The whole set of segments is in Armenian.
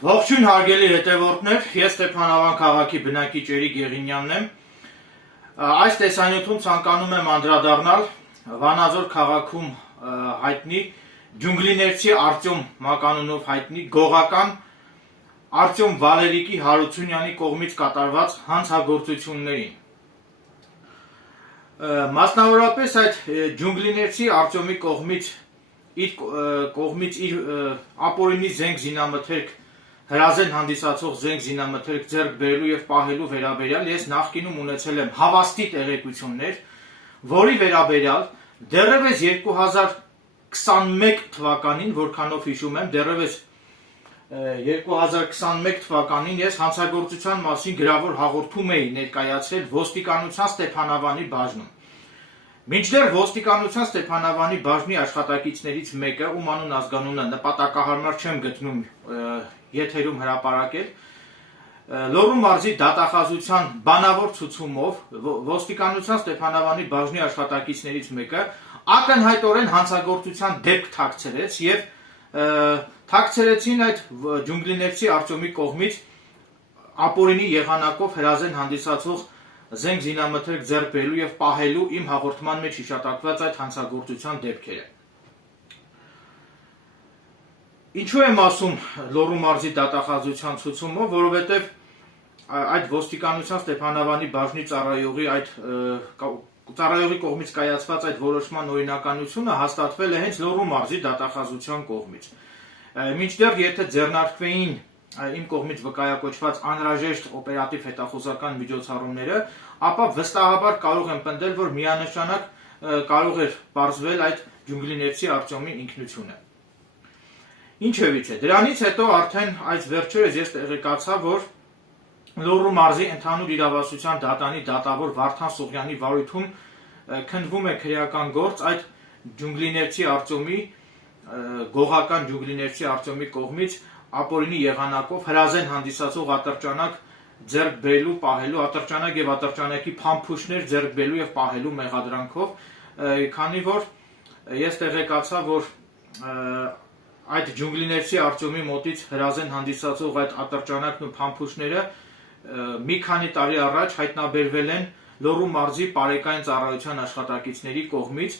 Ողջույն հարգելի հետևորդներ, ես Ստեփանավան քաղաքի բնակիչ Էրիկ Եղինյանն եմ։ Այս տեսանյութում ցանկանում եմ անդրադառնալ Վանաձոր քաղաքում հայտնի ջունգլիներցի Արտյոմ մականունով հայտնի գողական Արտյոմ Վալերիկի Հարությունյանի կողմից կատարված հանցագործություններին։ Մասնավորապես այդ ջունգլիներցի Արտյոմի կողմից իր ապօրինի զենք զինամթերք հրազեն հանդիսացող զենք զինամթերք ձեռք բերելու եւ պահելու վերաբերյալ ես նախկինում ունեցել եմ հավաստի տեղեկություններ, որի վերաբերյալ դեռևս 2021 թվականին, որքանով հիշում եմ, դեռևս 2021 թվականին ես հանցագործության մասին գրավոր հաղորդում էի ներկայացրել ոստիկանության Ստեփանավանի բաժնում։ Մինչդեռ ոստիկանության Ստեփանավանի բաժնի աշխատակիցներից մեկը, ում անուն ազգանունը նպատակահարմար չեմ գտնում եթերում հրապարակել, Լոռու մարզի դատախազության բանավոր ցուցումով ոստիկանության Ստեփանավանի բաժնի աշխատակիցներից մեկը ակնհայտորեն հանցագործության դեպք թաքցրեց եւ թաքցրեցին այդ ջունգլիներցի Արտյոմի կողմից ապօրինի եղանակով հրազեն հանդիսացող զենք զինամթերք ձեռք բերելու եւ պահելու իմ հաղորդման մեջ հիշատակված այդ հանցագործության դեպքերը։ Ինչու եմ ասում Լոռու մարզի դատախազության ցուցումով, որովհետեւ այդ ոստիկանության Ստեփանավանի բաժնի ծառայողի կողմից կայացված այդ որոշման օրինականությունը հաստատվել է հենց Լոռու մարզի դատախազության կողմից։ Մինչդեռ եթե ձեռնարկվեին իմ կողմից վկայակոչված անհրաժեշտ օպերատիվ հետախուզական միջոցառումները, ապա վստահաբար կարող եմ պնդել, որ միանշանակ կարող էր պարզվել այդ ջունգլիներցի Արտյոմի ինքնությունը։ Ինչևիցե, դրանից հետո արդեն այս վերջերս ես տեղեկացա, որ Լոռու մարզի ընդհանուր իրավասության դատանի դատավոր Վարդան Սողյանի վարույթում քննվում է քրեական գործ այդ ջունգլիներցի Արտյոմի գողական ջունգլիներցի Արտյոմի կողմից ապօրինի եղանակով հրազեն հանդիսացող ատրճանակ ձեռք բերելու, պահելու, ատրճանակ եւ ատրճանակի փամփուշտներ ձեռք բերելու եւ պահելու մեղադրանքով, քանի որ ես տեղեկացա, որ այդ ջունգլիներցի Արտյոմի մոտից հրազեն հանդիսացող այդ ատրճանակն ու փամփուշտները մի քանի տարի առաջ հայտնաբերվել են Լոռու մարզի Պարեկային ծառայության աշխատակիցների կողմից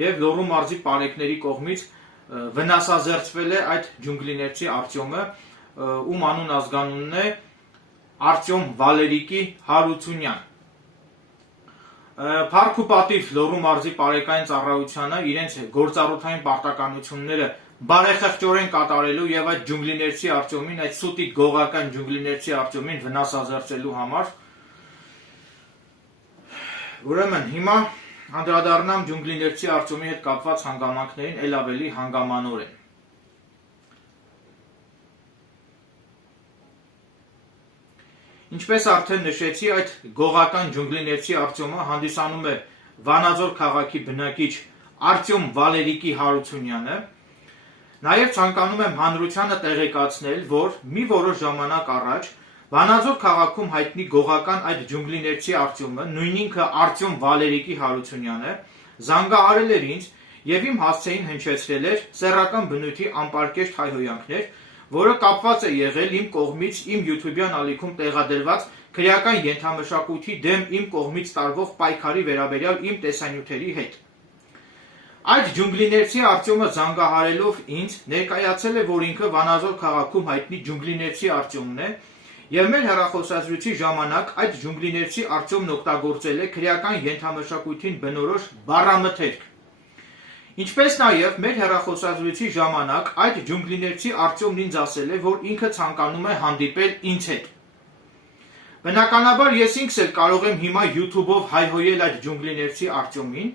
եւ Լոռու մարզի պարեկների կողմից վնասազերծվել է այդ ջունգլիներցի Արտյոմը, ում անուն ազգանունն է Արտյոմ Վալերիկի Հարությունյան։ Փառք ու պատիվ Լոռու մարզի Պարեկային ծառայությանը իրենց գործառութային պարտականությունները բարեխեղճորեն կատարելու եւ այդ ջունգլիներցի Արտյոմին, այդ սուտիկ գողական ջունգլիներցի Արտյոմին վնասազերծելու համար։ Ուրեմն հիմա անդրադառնամ ջունգլիներցի Արտյոմի հետ կապված հանգամանքներին ել ավելի հանգամանորեն։ Ինչպես արդեն նշեցի, այդ գողական ջունգլիներցի Արտյոմը հանդիսանում է Վանաձոր քաղաքի բնակիչ Արտյոմ Վալերիկի Հարությունյանը։ Նաև ցանկանում եմ հանրությանը տեղեկացնել, որ մի որոշ ժամանակ առաջ Վանաձոր քաղաքում հայտնի գողական այդ ջունգլիներցի Արտյոմը, նույն ինքը Արտյոմ Վալերիկի Հարությունյանը, զանգահարել էր ինձ եւ իմ հասցեին հնչեցրել էր սեռական բնույթի անպարկեշտ հայհոյանքներ, որը կապված է եղել իմ կողմից իմ YouTube-յան ալիքում տեղադրված քրեական ենթամշակույթի դեմ իմ կողմից տարվող պայքարի վերաբերյալ իմ տեսանյութերի հետ։ Այդ ջունգլիներցի Արտյոմը զանգահարելով ինձ ներկայացել է, որ ինքը Վանաձոր քաղաքում հայտնի ջունգլիներցի Արտյոմն է եւ մեր հեռախոսազրույցի ժամանակ այդ ջունգլիներցի Արտյոմն օգտագործել է քրեական ենթամշակույթին բնորոշ բառամթերք։ Ինչպես նաեւ մեր հեռախոսազրույցի ժամանակ այդ ջունգլիներցի Արտյոմն ինձ ասել է, որ ինքը ցանկանում է հանդիպել ինձ հետ։ Բնականաբար ես ինքս էլ կարող եմ հիմա YouTube-ով հայհոյել այդ ջունգլիներցի Արտյոմին,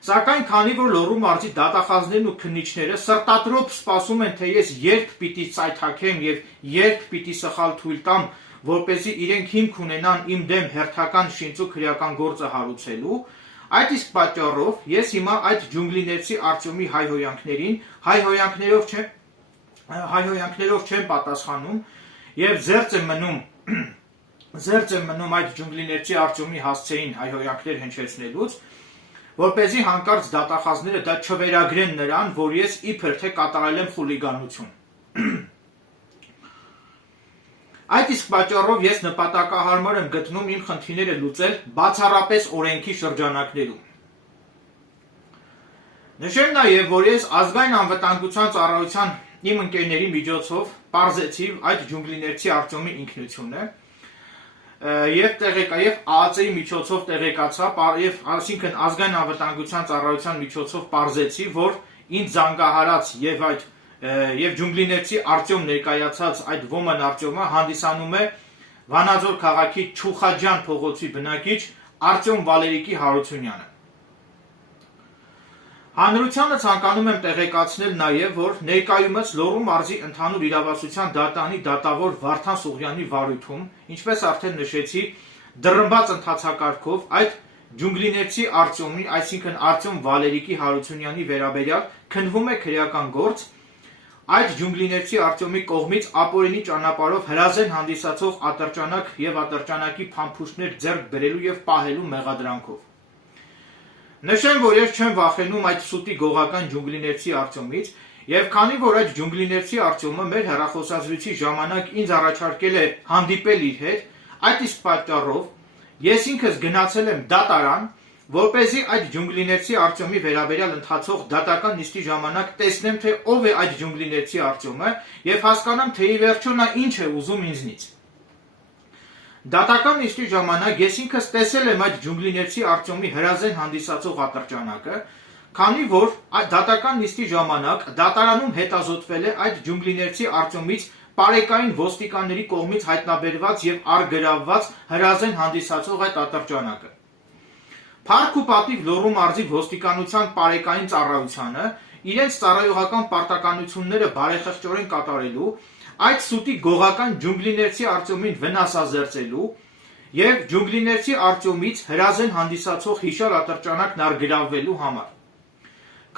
սակայն քանի որ Լոռու մարզի դատախազներն ու քննիչները սրտատրոփ սպասում են, թե ես երբ պիտի ծայթաքեմ եւ երբ պիտի սխալ թույլ տամ, որպեսզի իրենք հիմք ունենան իմ դեմ հերթական շինծու քրեական գործը հարուցելու, այդ իսկ պատճառով ես հիմա այդ ջունգլիներցի Արտյոմի հայհոյանքներով չեմ պատասխանում եւ զերծ եմ մնում այդ ջունգլիներցի Արտյոմի հասցեին հայհոյանքներ հնչեցնելուց, որպեսզի հանկարծ դատախազները դա չվերագրեն նրան, որ ես իբր թե կատարել եմ խուլիգանություն։ Այդ իսկ պատճառով ես նպատակահարմար եմ գտնում իմ խնդիրները լուծել բացառապես օրենքի շրջանակներում։ Նշեմ նաև, որ ես ազգային անվտանգության ծառայության իմ ընկերների միջոցով պարզեցի այդ ջունգլիներցի Արտյոմի ինքնությունը եւ ԱԱԾ-ի միջոցով տեղեկացա, եւ այսինքն ազգային անվտանգության ծառայության միջոցով պարզեցի, որ ինձ զանգահարած եւ ջունգլիներցի Արտյոմ ներկայացած այդ ոմն Արտյոմը հանդիսանում է Վանաձոր քաղաքի Չուխաջյան փողոցի բնակիչ Արտյոմ Վալերիկի Հարությունյանը։ Հանրությանը ցանկանում եմ տեղեկացնել նաև, որ ներկայումս Լոռու մարզի ընդհանուր իրավասության դատարանի դատավոր Վարդան Սուղյանի վարույթում, ինչպես արդեն նշեցի, դռնբաց ընթացակարգով այդ ջունգլիներցի Արտյոմի, այսինքն Արտյոմ Վալերիկի Հարությունյանի վերաբերյալ քննվում է քրեական գործ, այդ ջունգլիներցի Արտյոմի կողմից ապօրինի ճանապարհով հրազեն հանդիսացող ատրճանակ եւ ատրճանակի փամփուշտներ ձեռք բերելու եւ պահելու մեղադրանքով։ Նշեմ, որ ես չեմ վախենում այդ սուտի գողական ջունգլիներցի Արտյոմից, եւ քանի որ այդ ջունգլիներցի Արտյոմը մեր հեռախոսազրույցի ժամանակ ինձ առաջարկել է հանդիպել իր հետ, այդ իսկ պատճառով ես ինքս գնացել եմ դատարան, որպեսզի այդ ջունգլիներցի Արտյոմի վերաբերյալ ընթացող դատական նիստի ժամանակ տեսնեմ, թե ով է այդ ջունգլիներցի Արտյոմը եւ հասկանամ, թե ի վերջո նա ինչ է ուզում ինձնից։ Դատական նիստի ժամանակ ես ինքս տեսել եմ այդ ջունգլիներցի Արտյոմի հրազեն հանդիսացող ատրճանակը, քանի որ այդ դատական նիստի ժամանակ դատարանում հետազոտվել է այդ ջունգլիներցի Արտյոմից պարեկային ոստիկանների կողմից հայտնաբերված եւ արգրավված հրազեն հանդիսացող այդ ատրճանակը։ Փառք ու պատիվ Լոռու մարզի ոստիկանության պարեկային ծառայությանը իրենց ծառայողական պարտականությունները բարեխղճորեն կատարելու, այդ սուտի գողական ջունգլիներցի Արտյոմին վնասազերծելու եւ ջունգլիներցի Արտյոմից հրազեն հանդիսացող հիշյալ ատրճանակն արգրավելու համար։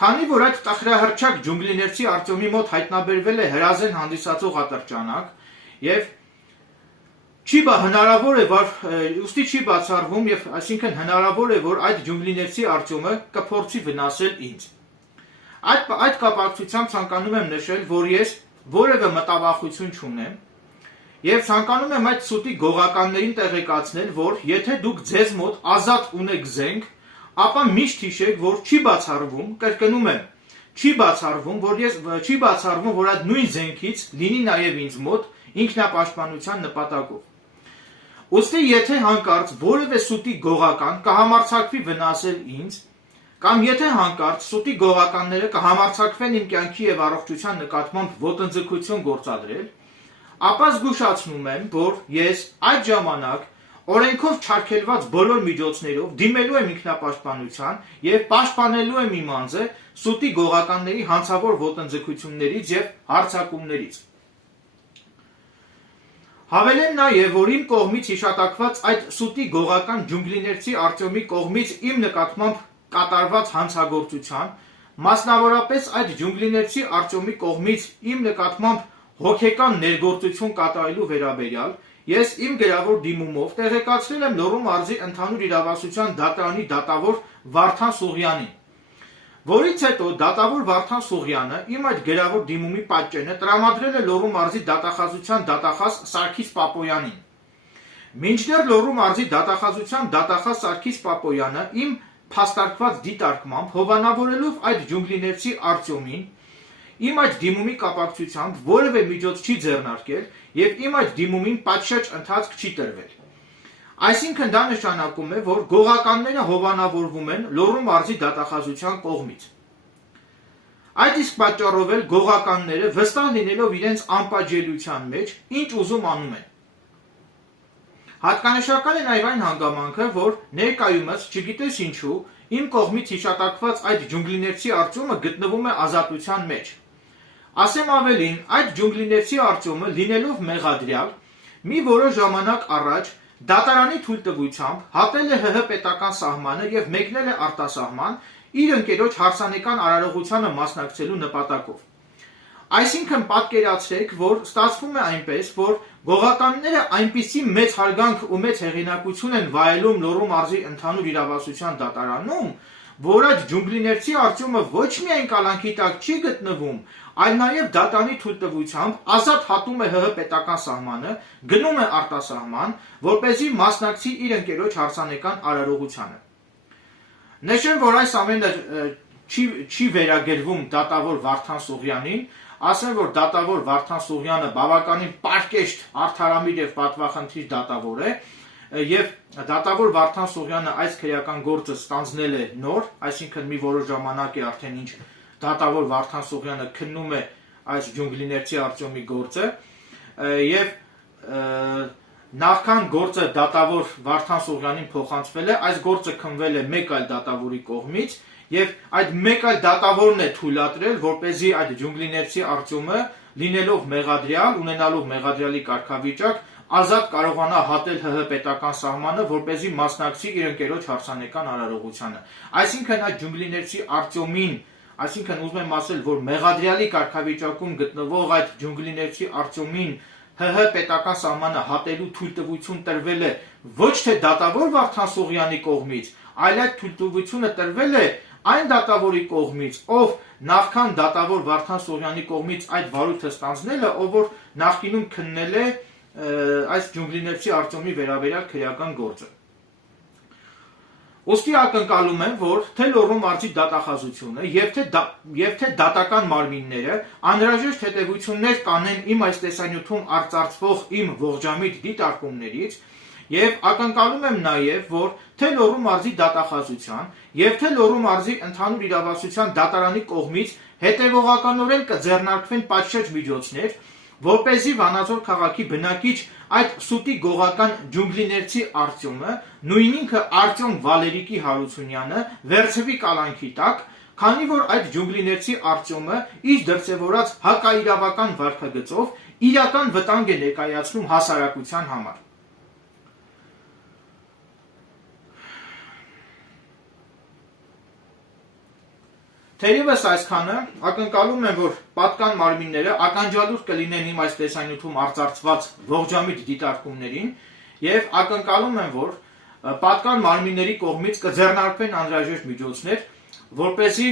Քանի որ այդ տխրահռչակ ջունգլիներցի Արտյոմի մոտ հայտնաբերվել է հրազեն հանդիսացող ատրճանակ եւ հնարավոր է, որ ուստի չի բացառվում եւ այսինքն հնարավոր է, որ այդ ջունգլիներցի Արտյոմը կփորձի վնասել ինձ։ Այդ կապակցությամբ ցանկանում եմ նշել, որ ես որևէ մտավախություն չունեմ եւ ցանկանում եմ այդ սուտի գողականներին տեղեկացնել, որ եթե դուք ձեզ մոտ ազատ ունեք զենք, ապա միշտ հիշեք, որ չի բացառվում, կրկնում եմ, չի բացառվում, որ այդ նույն զենքից լինի նաեւ ինձ մոտ ինքնապաշտպանության նպատակով։ Ուստի եթե հանկարծ որևէ սուտի գողական կհամարձակվի վնասել ինձ, կամ եթե հանկարծ սուտի գողականները կհամարձակվեն իմ կյանքի եւ առողջության նկատմամբ ոտնձգություն գործադրել, ապա զգուշացնում եմ, որ ես այդ ժամանակ օրենքով չարգելված բոլոր միջոցներով դիմելու եմ ինքնապաշտպանության եւ պաշտպանելու եմ իմ անձը սուտի գողականների հանցավոր ոտնձգություններից եւ հարձակումներից։ Հավելեմ նաեւ, որ իմ կողմից հիշատակված այդ սուտի գողական ջունգլիներցի Արտյոմի կողմից իմ նկատմամբ կատարված հանցագործության, մասնավորապես այդ ջունգլիներցի Արտյոմի կողմից իմ նկատմամբ հոգեկան ներգործություն կատարելու վերաբերյալ ես իմ գրավոր դիմումով տեղեկացրել եմ Լոռու մարզի ընդհանուր իրավասության դատարանի դատավոր Վարդան Սուղյանին, որից հետո դատավոր Վարդան Սուղյանը իմ այդ գրավոր դիմումի պատճենը տրամադրել է Լոռու մարզի դատախազության դատախազ Սարգիս Պապոյանին։ Մինչդեռ Լոռու մարզի դատախազության դատախազ Սարգիս Պապոյանը իմ փաստարկված դիտարկմամբ հովանավորելով այդ ջունգլիներցի Արտյոմին իմ այդ դիմումի կապակցությամբ որևէ միջոց չի ձեռնարկել եւ իմ այդ դիմումին պատշաճ ընթացք չի տրվել։ Այսինքն դա նշանակում է, որ գողականները հովանավորվում են Լոռու մարզի դատախազության կողմից։ Այդ իսկ պատճառով էլ գողականները վստահ լինելով իրենց անպատժելիության մեջ ինչ ուզում անում են։ Հատկանշական է նաև այն հանգամանքը, որ ներկայումս, չգիտես ինչու, իմ կողմից հիշատակված այդ ջունգլիներցի Արտյոմը գտնվում է ազատության մեջ։ Ասեմ ավելին, այդ ջունգլիներցի Արտյոմը լինելով մեղադրյալ, մի որոշ ժամանակ առաջ դատարանի թույլտվությամբ հատել է ՀՀ պետական սահմանը եւ մեկնել է արտասահման իր ընկերոջ հարսանեկան արարողությանը մասնակցելու նպատակով։ Այսինքն պատկերացրեք, որ ստացվում է այնպես, որ գողականները այնպիսի մեծ հարգանք ու մեծ հեղինակություն են վայելում Լոռու մարզի ընդհանուր իրավասության դատարանում, որ այդ ջունգլիներցի Արտյոմը ոչ միայն կալանքի տակ չի գտնվում, այլ նաև դատանի թույլտվությամբ ազատ հատում է ՀՀ պետական սահմանը, գնում է արտասահման, որպեսզի մասնակցի իր ընկերոջ հարսանեկան արարողությանը։ Նշեմ, որ այս ամենը չի վերագրվում դատավոր Վարդան Սողյանին, ասեմ, որ դատավոր Վարդան Սողյանը բավականին պարկեշտ, արդարամիտ եւ պատվախնդիր դատավոր է, եւ դատավոր Վարդան Սողյանը այս քրեական գործը ստանձնել է նոր, այսինքն մի որոշ ժամանակ է արդեն ինչ դատավոր Վարդան Սողյանը քննում է այս ջունգլիներցի Արտյոմի գործը, եւ նախքան գործը դատավոր Վարդան Սողյանին փոխանցվել է, այս գործը քննվել է մեկ այլ դատավորի կողմից, եւ այդ մեկ այլ դատավորն է թույլատրել, որպեսզի այդ ջունգլիներցի Արտյոմը, լինելով մեղադրյալ, ունենալով մեղադրյալի կարգավիճակ, ազատ կարողանա հատել ՀՀ պետական սահմանը, որպեսզի մասնակցի իր ընկերոջ հարսանեկան արարողությանը։ Այսինքն այդ ջունգլիներցի Արտյոմին, այսինքն ուզում եմ ասել, որ մեղադրյալի կարգավիճակում գտնվող այդ ջունգլիներցի Արտյոմին ՀՀ պետական սահմանը հատելու թույլտվություն տրվել է ոչ թե դատավոր Վարդան Սողյանի կողմից, այլ այդ թույլտվությունը տրվել է այն դատավորի կողմից, ով նախքան դատավոր Վարդան Սողյանի կողմից այդ վարույթը ստանձնել է, ով որ նախկինում քննել է այս ջունգլիներցի Արտյոմի վերաբերյալ քրեական գործը։ Ուստի ակնկալում եմ, որ թե Լոռու մարզի դատախազությունը եւ թե դատական մարմինները անհրաժեշտ հետեւություններ կանեն իմ այս տեսանյութում արծարծվող իմ ողջամիտ դիտարկումներից եւ ակնկալում եմ նաեւ, որ թե Լոռու մարզի դատախազության եւ թե Լոռու մարզի ընդհանուր իրավասության դատարանի կողմից հետեւողականորեն կձեռնարկվեն պատշաճ միջոցներ, որպեսզի Վանաձոր քաղաքի բնակիչ այդ սուտի գողական ջունգլիներցի Արտյոմը, նույն ինքը Արտյոմ Վալերիկի Հարությունյանը վերցվի կալանքի տակ, քանի որ այդ ջունգլիներցի Արտյոմը իր դրսևորած հակաիրավական վարքագծով իրական վտանգ է ներկայացնում հասարակության համար։ Թերևս այսքանը, ակնկալում եմ, որ պատկան մարմինները ականջալուր կլինեն իմ այս տեսանյութում արծարծված ողջամիտ դիտարկումներին եւ ակնկալում եմ, որ պատկան մարմինների կողմից կձեռնարկվեն անհրաժեշտ միջոցներ, որպեսզի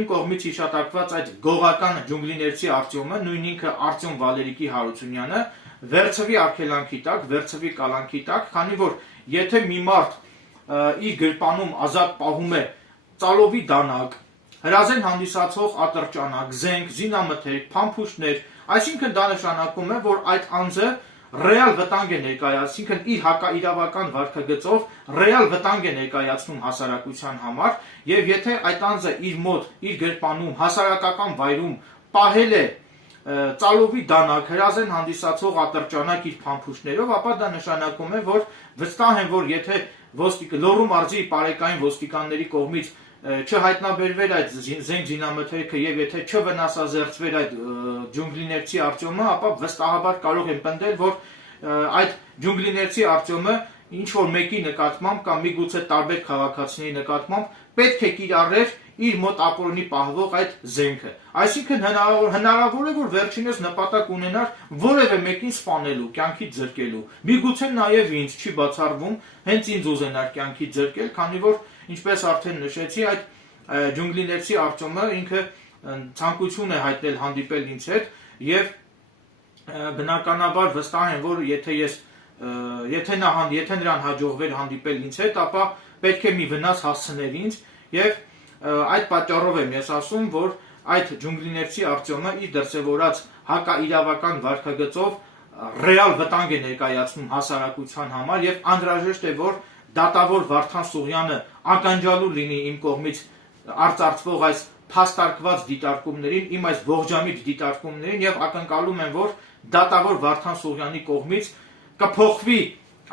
իմ կողմից հիշատակված այդ գողական ջունգլիներցի Արտյոմը, նույն ինքը Արտյոմ Վալերիկի Հարությունյանը վերցվի արգելանքի տակ, վերցվի կալանքի տակ, քանի որ եթե մի մարդ իր գրպանում ազատ պահում է ծալովի դանակ, հրազեն հանդիսացող ատրճանակ, զենք, զինամթերք, փամփուշտներ, այսինքն դա նշանակում է, որ այդ անձը ռեալ վտանգ է ներկայացնում, այսինքն իր հակաիրավական վարքագծով ռեալ վտանգ է ներկայացնում հասարակության համար, եւ եթե այդ անձը իր մոտ, իր գրպանում, հասարակական վայրում պահել է ծալովի դանակ, հրազեն հանդիսացող ատրճանակ իր փամփուշտներով, ապա դա նշանակում է, որ վստահ եմ, որ եթե Լոռու մարզի բարեկային ոստիկանների կողմից չհայտնաբերվեր այդ զենք զինամթերքը եւ եթե չվնասազերծվեր այդ ջունգլիներցի Արտյոմը, ապա վստահաբար կարող եմ պնդել, որ այդ ջունգլիներցի Արտյոմը ինչ որ մեկի նկատմամբ կամ միգուցե տարբեր քաղաքացիների նկատմամբ պետք է կիրառեր իր մոտ ապօրինի պահվող այդ զենքը։ Այսինքն հնարավոր է, որ վերջինս նպատակ ունենար որևէ մեկին սպանելու, կյանքից զրկելու։ Միգուցե նաեւ ինձ չի բացառվում, հենց ինձ ուզենար կյանքից զրկել, քանի որ ինչպես արդեն նշեցի, այդ ջունգլիներցի Արտյոմը ինքը ցանկություն է հայտնել հանդիպել ինձ հետ եւ բնականաբար վստահ եմ, որ եթե նրան հաջողվեր հանդիպել ինձ հետ, ապա պետք է մի վնաս հասցներ ինձ եւ այդ պատճառով եմ ես ասում, որ այդ ջունգլիներցի Արտյոմը իր դրսևորած հակաիրավական վարքագծով ռեալ վտանգ է ներկայացնում հասարակության համար եւ անհրաժեշտ է, որ դատավոր Վարդան Սողյանը ականջալուր լինի իմ կողմից արծարծվող այս փաստարկված դիտարկումներին, իմ այս ողջամիտ դիտարկումներին եւ ակնկալում եմ, որ դատավոր Վարդան Սողյանի կողմից կփոխվի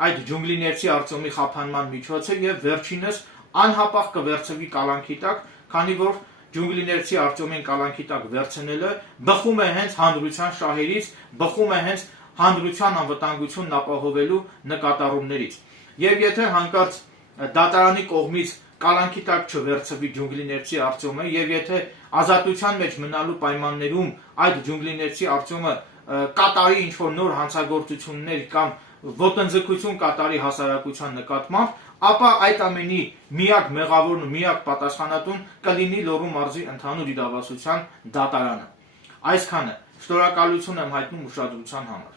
այդ ջունգլիներցի Արտյոմի խափանման միջոցը եւ վերջինս անհապաղ կվերցվի կալանքի տակ, քանի որ ջունգլիներցի Արտյոմին կալանքի տակ վերցնելը բխում է հենց հանրության շահերից, բխում է հենց հանրության անվտանգությունն ապահովելու նկատառումներից։ Եվ եթե հանկարծ դատարանի կողմից կալանքի տակ չվերցվի ջունգլիներցի Արտյոմը եւ եթե ազատության մեջ մնալու պայմաններում այդ ջունգլիներցի Արտյոմը կատարի ինչ-որ նոր հանցագործություններ կամ ոտնձգություն կատարի հասարակության նկատմամբ, ապա այդ ամենի միակ մեղավորն ու միակ պատասխանատուն կլինի Լոռու մարզի ընդհանուր իրավասության դատարանը։ Այսքանը, շնորհակալություն եմ հայտնում ուշադրության համար։